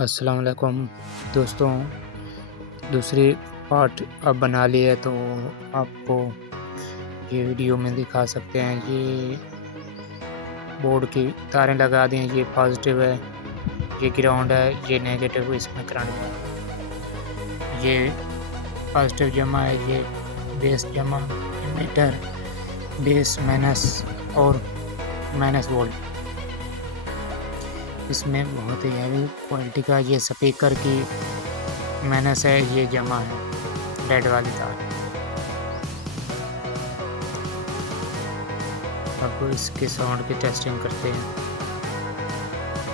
अस्सलाम वालेकुम दोस्तों, दूसरी पार्ट अब बना ली है तो आपको ये वीडियो में दिखा सकते हैं। ये बोर्ड की तारें लगा दी हैं, ये पॉजिटिव है, ये ग्राउंड है, ये नेगेटिव, इसमें करंट है। ये पॉजिटिव जमा है, ये बेस जमा, एमीटर, बेस माइनस और माइनस वोल्ट। इसमें बहुत ही हैवी क्वालिटी का ये स्पीकर की माइनस है, ये जमा है, रेड वाली तार। अब इसके साउंड की टेस्टिंग करते हैं,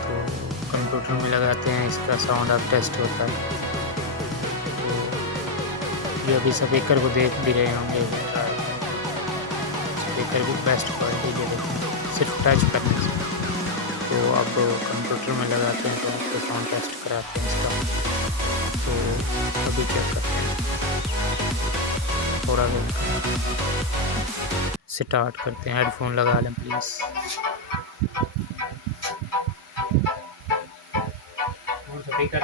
तो कंप्यूटर में लगाते हैं, इसका साउंड अब टेस्ट होता है। तो ये अभी स्पीकर को देख भी रहे होंगे, स्पीकर की बेस्ट क्वालिटी ये देखें सिर्फ टच करने से। तो अब कंप्यूटर में लगाते हैं तो आपको साउंड टेस्ट कराते हैं इसका। तो अभी चेक करते हैं, थोड़ा स्टार्ट करते हैं। हेडफोन लगा लें प्लीज़। स्पीकर